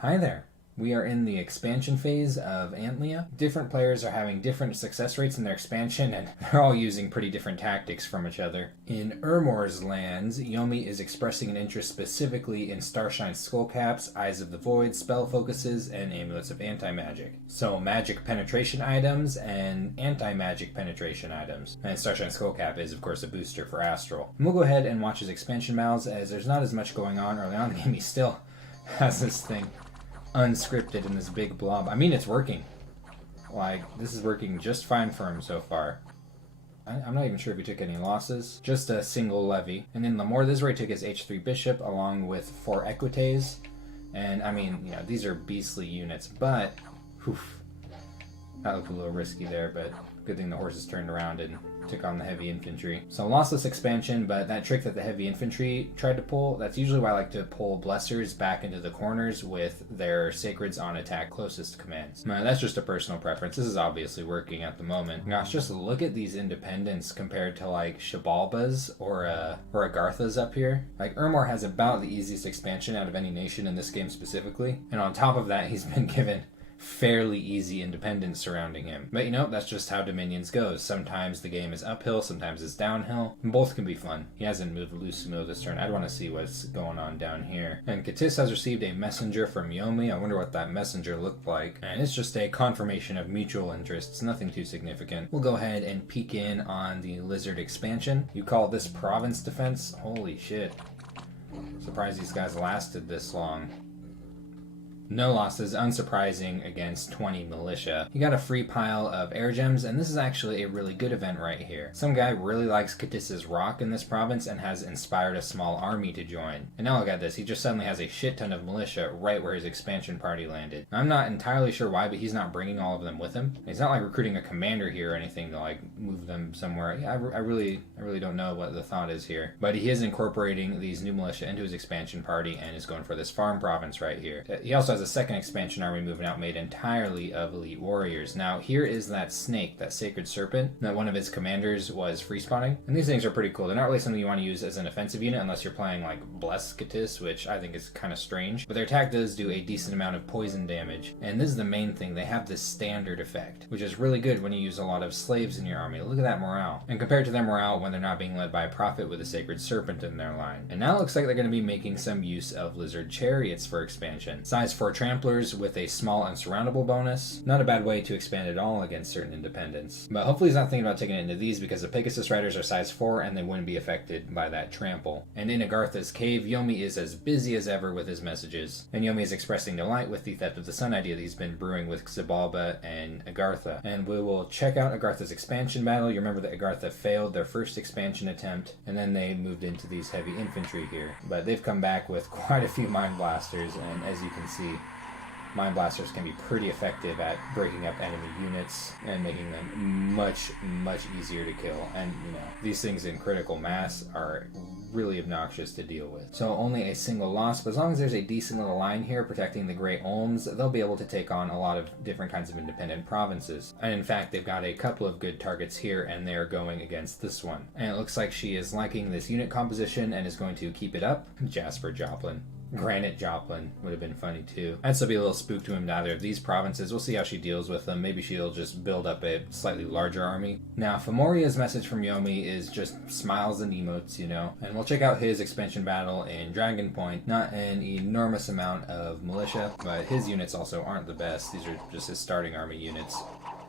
Hi there. We are in the expansion phase of Antlia. Different players are having different success rates in their expansion, and they're all using pretty different tactics from each other. In Urmor's lands, Yomi is expressing an interest specifically in Starshine Skullcaps, Eyes of the Void, Spell Focuses, and Amulets of Anti-Magic. So magic penetration items and anti-magic penetration items. And Starshine Skullcap is, of course, a booster for Astral. And we'll go ahead and watch his expansion battles, as there's not as much going on early on in the game. He still has this thing unscripted in this big blob. I mean, it's working. Like, this is working just fine for him so far. I'm not even sure if he took any losses. Just a single levy. And in Lamore, this is where he took his H3 Bishop along with 4 Equites. And, I mean, you know, these are beastly units, but, oof, that looked a little risky there, but good thing the horses turned around and took on the heavy infantry. So lossless expansion, but that trick that the heavy infantry tried to pull, that's usually why I like to pull blessers back into the corners with their sacreds on attack closest commands. Now, that's just a personal preference. This is obviously working at the moment. Gosh, just look at these independents compared to like Shabalba's or Agartha's up here. Like, Urmor has about the easiest expansion out of any nation in this game specifically. And on top of that, he's been given fairly easy independence surrounding him. But you know, that's just how Dominions goes. Sometimes the game is uphill, sometimes it's downhill, and both can be fun. He hasn't moved Lusumo this turn. I'd want to see what's going on down here. And Katis has received a messenger from Yomi. I wonder what that messenger looked like. And it's just a confirmation of mutual interests, nothing too significant. We'll go ahead and peek in on the Lizard expansion. You call this province defense? Holy shit. Surprised these guys lasted this long. No losses, unsurprising, against 20 militia. You got a free pile of air gems, and this is actually a really good event right here. Some guy really likes Katis's rock in this province and has inspired a small army to join. And now look at this, he just suddenly has a shit ton of militia right where his expansion party landed. I'm not entirely sure why, but he's not bringing all of them with him. He's not like recruiting a commander here or anything to like move them somewhere. Yeah, I really don't know what the thought is here. But he is incorporating these new militia into his expansion party and is going for this farm province right here. He also has a second expansion army moving out made entirely of elite warriors. Now here is that snake, that sacred serpent, that one of his commanders was free spawning. And these things are pretty cool. They're not really something you want to use as an offensive unit unless you're playing like Bless Katis, which I think is kind of strange. But their attack does do a decent amount of poison damage. And this is the main thing, they have this standard effect, which is really good when you use a lot of slaves in your army. Look at that morale. And compared to their morale when they're not being led by a prophet with a sacred serpent in their line. And now it looks like they're going to be making some use of lizard chariots for expansion. Size 4 tramplers with a small unsurroundable bonus. Not a bad way to expand at all against certain independents. But hopefully he's not thinking about taking it into these because the Pegasus Riders are size 4 and they wouldn't be affected by that trample. And in Agartha's cave, Yomi is as busy as ever with his messages. And Yomi is expressing delight with the Theft of the Sun idea that he's been brewing with Xibalba and Agartha. And we will check out Agartha's expansion battle. You remember that Agartha failed their first expansion attempt and then they moved into these heavy infantry here. But they've come back with quite a few Mind Blasters, and as you can see, Mind Blasters can be pretty effective at breaking up enemy units and making them much easier to kill. And, you know, these things in critical mass are really obnoxious to deal with. So only a single loss, but as long as there's a decent little line here protecting the Grey Olms, they'll be able to take on a lot of different kinds of independent provinces. And in fact, they've got a couple of good targets here, and they're going against this one. And it looks like she is liking this unit composition and is going to keep it up. Jasper Joplin. Granite Joplin would have been funny too. I'd still be a little spooked to him to either of these provinces. We'll see how she deals with them. Maybe she'll just build up a slightly larger army. Now, Fomoria's message from Yomi is just smiles and emotes, you know. And we'll check out his expansion battle in Dragon Point. Not an enormous amount of militia, but his units also aren't the best. These are just his starting army units.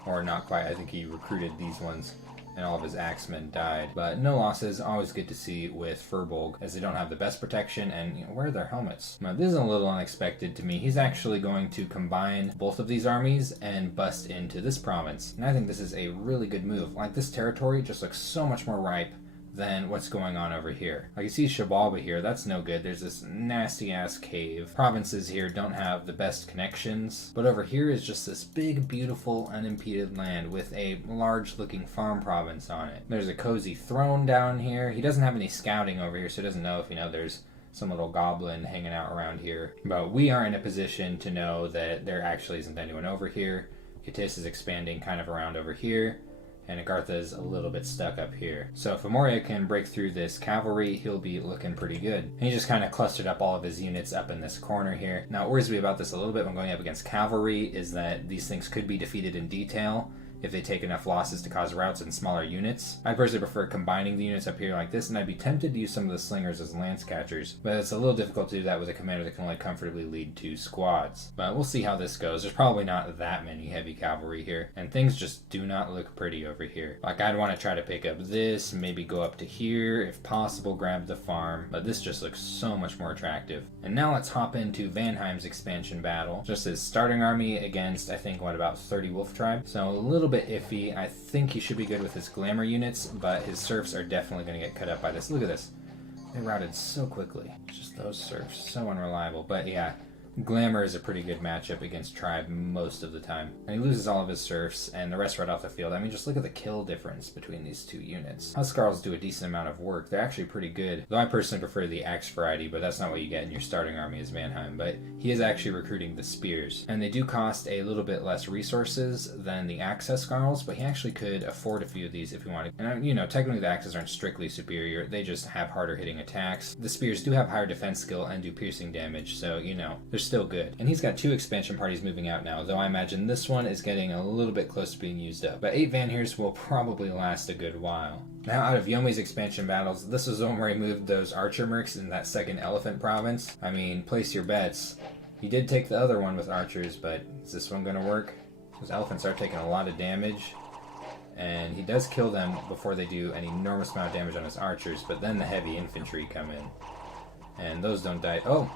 Or not quite. I think he recruited these ones and all of his axemen died. But no losses, always good to see with Furbolg, as they don't have the best protection, and you know, where are their helmets? Now this is a little unexpected to me. He's actually going to combine both of these armies and bust into this province. And I think this is a really good move. Like, this territory just looks so much more ripe than what's going on over here. Like, you see Shabalba here, that's no good. There's this nasty ass cave. Provinces here don't have the best connections, but over here is just this big, beautiful, unimpeded land with a large looking farm province on it. There's a cozy throne down here. He doesn't have any scouting over here, so he doesn't know if, you know, there's some little goblin hanging out around here. But we are in a position to know that there actually isn't anyone over here. Katis is expanding kind of around over here. and Agartha is a little bit stuck up here. So if Moria can break through this cavalry, he'll be looking pretty good. And he just kind of clustered up all of his units up in this corner here. Now, what worries me about this a little bit when going up against cavalry is that these things could be defeated in detail if they take enough losses to cause routes in smaller units. I personally prefer combining the units up here like this, and I'd be tempted to use some of the slingers as lance catchers, but it's a little difficult to do that with a commander that can only comfortably lead 2 squads. But we'll see how this goes. There's probably not that many heavy cavalry here, and things just do not look pretty over here. Like, I'd want to try to pick up this, maybe go up to here, if possible grab the farm, but this just looks so much more attractive. And now let's hop into Vanheim's expansion battle. Just his starting army against, I think, about 30 wolf tribe. So a little bit iffy. I think he should be good with his glamour units, but his serfs are definitely going to get cut up by this. Look at this. They routed so quickly. Just those serfs, so unreliable. But yeah, glamour is a pretty good matchup against tribe most of the time. And he loses all of his serfs, and the rest right off the field. I mean, just look at the kill difference between these 2 units. Huskarls do a decent amount of work. They're actually pretty good. Though I personally prefer the axe variety, but that's not what you get in your starting army as Vanheim. But he is actually recruiting the spears. And they do cost a little bit less resources than the axe Huskarls, but he actually could afford a few of these if he wanted. And you know, technically the axes aren't strictly superior. They just have harder hitting attacks. The spears do have higher defense skill and do piercing damage, so, you know, there's still good. And he's got 2 expansion parties moving out now, though I imagine this one is getting a little bit close to being used up. But 8 Vanheers will probably last a good while. Now, out of Yomi's expansion battles, this was the one where he moved those archer mercs in that second elephant province. I mean, place your bets. He did take the other one with archers, but is this one going to work? Those elephants are taking a lot of damage, and he does kill them before they do an enormous amount of damage on his archers, but then the heavy infantry come in, and those don't die. Oh!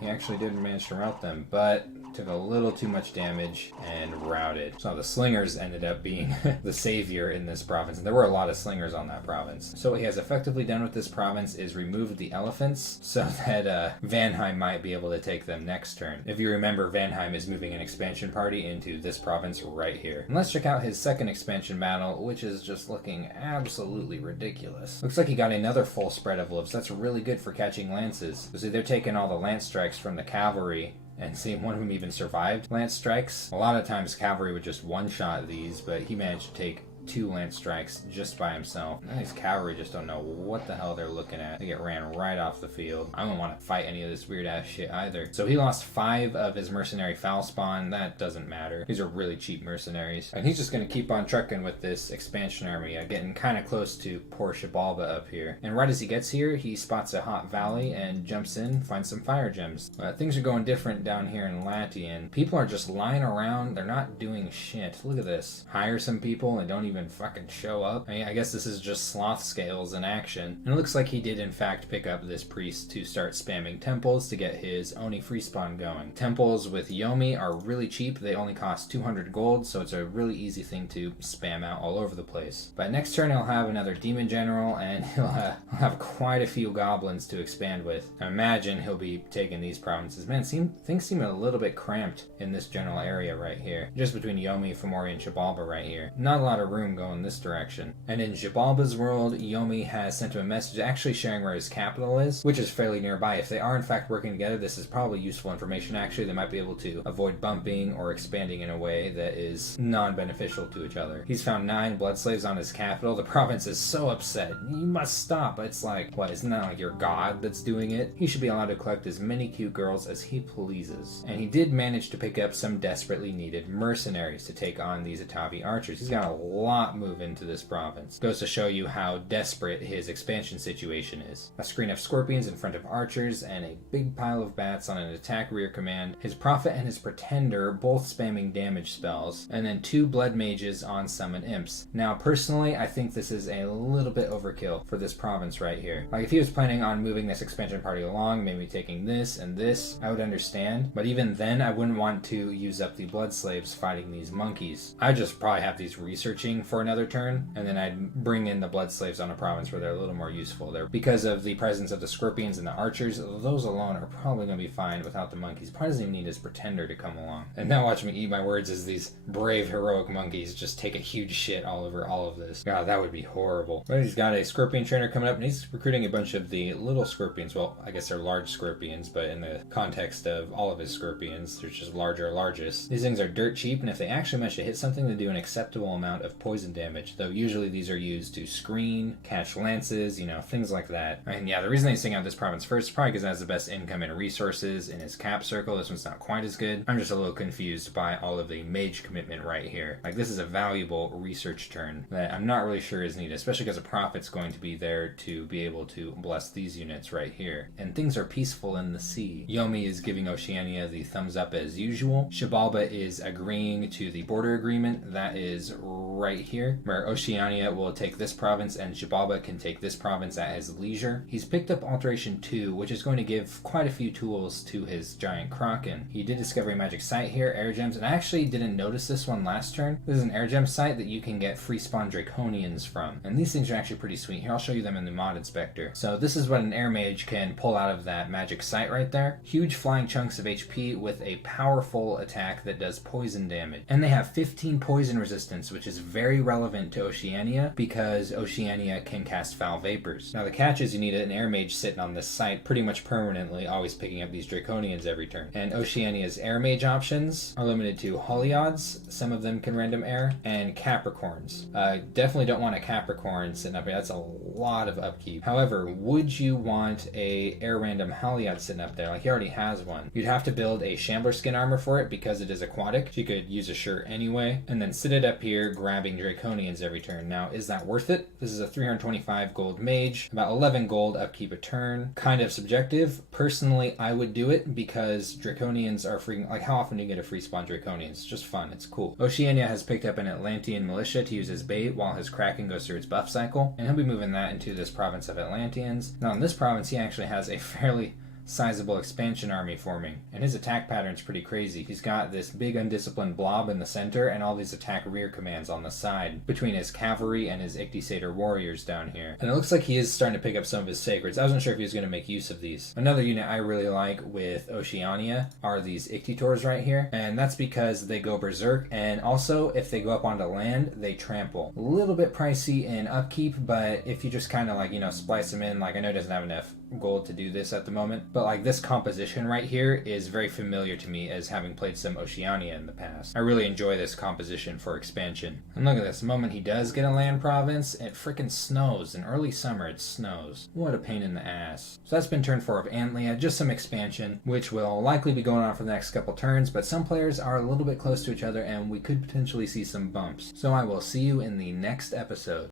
He actually did manage to rout them, but took a little too much damage and routed. So the slingers ended up being the savior in this province, and there were a lot of slingers on that province. So what he has effectively done with this province is removed the elephants so that Vanheim might be able to take them next turn. If you remember, Vanheim is moving an expansion party into this province right here. And let's check out his second expansion battle, which is just looking absolutely ridiculous. Looks like he got another full spread of wolves. That's really good for catching lances. So see, they're taking all the lance strikes from the cavalry, and see, one of them even survived lance strikes. A lot of times cavalry would just one-shot these, but he managed to take 2 lance strikes just by himself. And these cavalry just don't know what the hell they're looking at. They get ran right off the field. I don't want to fight any of this weird ass shit either. So he lost 5 of his mercenary foul spawn. That doesn't matter. These are really cheap mercenaries. And he's just going to keep on trucking with this expansion army, getting kind of close to poor Xibalba up here. And right as he gets here, he spots a hot valley and jumps in, finds some fire gems. Things are going different down here in Latian. People are just lying around. They're not doing shit. Look at this. Hire some people and don't even fucking show up. I mean, I guess this is just sloth scales in action. And it looks like he did in fact pick up this priest to start spamming temples to get his Oni free spawn going. Temples with Yomi are really cheap. They only cost 200 gold, so it's a really easy thing to spam out all over the place. But next turn he'll have another demon general, and he'll have quite a few goblins to expand with. I imagine he'll be taking these provinces. Man, things seem a little bit cramped in this general area right here. Just between Yomi, Moria, and Xibalba right here. Not a lot of room going this direction. And in Xibalba's world, Yomi has sent him a message actually sharing where his capital is, which is fairly nearby. If they are in fact working together, this is probably useful information. Actually, they might be able to avoid bumping or expanding in a way that is non-beneficial to each other. He's found 9 blood slaves on his capital. The province is so upset. You must stop. It's like, what, isn't that like your god that's doing it? He should be allowed to collect as many cute girls as he pleases. And he did manage to pick up some desperately needed mercenaries to take on these Atavi archers. He's got a lot move into this province. Goes to show you how desperate his expansion situation is. A screen of scorpions in front of archers and a big pile of bats on an attack rear command. His prophet and his pretender both spamming damage spells, and then 2 blood mages on summon imps. Now personally, I think this is a little bit overkill for this province right here. Like if he was planning on moving this expansion party along, maybe taking this and this, I would understand. But even then, I wouldn't want to use up the blood slaves fighting these monkeys. I'd just probably have these researching for another turn, and then I'd bring in the blood slaves on a province where they're a little more useful. There, because of the presence of the scorpions and the archers, those alone are probably going to be fine without the monkeys. Probably doesn't even need his pretender to come along. And now watch me eat my words as these brave heroic monkeys just take a huge shit all over all of this. God, that would be horrible. But he's got a scorpion trainer coming up, and he's recruiting a bunch of the little scorpions. Well, I guess they're large scorpions, but in the context of all of his scorpions, they're just larger largest. These things are dirt cheap, and if they actually manage to hit something, they do an acceptable amount of poison damage, though usually these are used to screen, catch lances, things like that. And yeah, the reason they sing out this province first is probably because it has the best income and resources in his cap circle. This one's not quite as good. I'm just a little confused by all of the mage commitment right here. Like, this is a valuable research turn that I'm not really sure is needed, especially because a prophet's going to be there to be able to bless these units right here. And things are peaceful in the sea. Yomi is giving Oceania the thumbs up as usual. Xibalba is agreeing to the border agreement that is right here, where Oceania will take this province and Xibalba can take this province at his leisure. He's picked up Alteration 2, which is going to give quite a few tools to his giant kraken. He did discover a magic site here, air gems, and I actually didn't notice this one last turn. This is an air gem site that you can get free spawn draconians from, and these things are actually pretty sweet. Here, I'll show you them in the mod inspector. So this is what an air mage can pull out of that magic site right there. Huge flying chunks of HP with a powerful attack that does poison damage. And they have 15 poison resistance, which is very relevant to Oceania because Oceania can cast foul vapors. Now the catch is you need an air mage sitting on this site pretty much permanently, always picking up these draconians every turn. And Oceania's air mage options are limited to Holiods, some of them can random air, and Capricorns. Definitely don't want a Capricorn sitting up here, that's a lot of upkeep. However, would you want a air random Haliod sitting up there? Like, he already has one. You'd have to build a Shambler skin armor for it because it is aquatic. You could use a shirt anyway, and then sit it up here grabbing draconians every turn. Now, is that worth it? This is a 325 gold mage, about 11 gold upkeep a turn. Kind of subjective. Personally, I would do it because draconians are freaking, like, how often do you get a free spawn draconians? It's just fun, it's cool. Oceania has picked up an Atlantean militia to use as bait while his kraken goes through its buff cycle, and he'll be moving that into this province of Atlanteans. Now in this province he actually has a fairly sizable expansion army forming, and his attack pattern's pretty crazy. He's got this big undisciplined blob in the center and all these attack rear commands on the side between his cavalry and his Ichthyosaur warriors down here. And it looks like he is starting to pick up some of his sacreds. I wasn't sure if he was going to make use of these. Another unit I really like with Oceania are these Ichthyosaurs right here, and that's because they go berserk, and also if they go up onto land they trample. A little bit pricey in upkeep, but if you just kind of like splice them in, like, I know it doesn't have enough gold to do this at the moment, but like this composition right here is very familiar to me as having played some Oceania in the past. I really enjoy this composition for expansion. And look at this, the moment he does get a land province, it freaking snows. In early summer it snows. What a pain in the ass. So that's been turn 4 of Antlia, just some expansion, which will likely be going on for the next couple turns, but some players are a little bit close to each other and we could potentially see some bumps. So I will see you in the next episode.